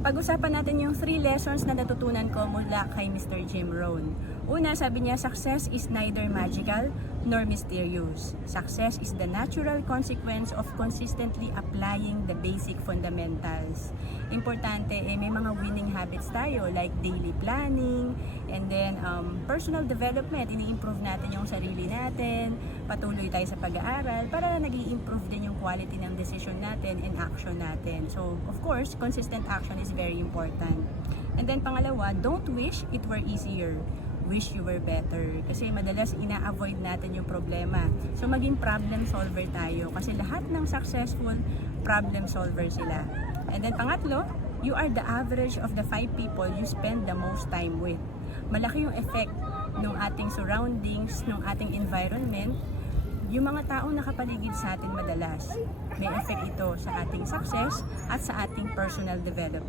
Pag-usapan natin yung 3 lessons na natutunan ko mula kay Mr. Jim Rohn. Una, sabi niya, success is neither magical nor mysterious. Success is the natural consequence of consistently applying the basic fundamentals. Importante, may mga winning habits tayo like daily planning, and then personal development, ini-improve natin yung sarili natin, patuloy tayo sa pag-aaral para nag-i-improve din yung quality ng decision natin and action natin. So, of course, consistent action is very important. And then pangalawa, don't wish it were easier. Wish you were better. Kasi madalas ina-avoid natin yung problema. So maging problem solver tayo. Kasi lahat ng successful, problem solver sila. And then pangatlo, you are the average of the 5 people you spend the most time with. Malaki yung effect ng ating surroundings, ng ating environment. Yung mga taong nakapaligid sa atin madalas, may effect ito sa ating success at sa ating personal development.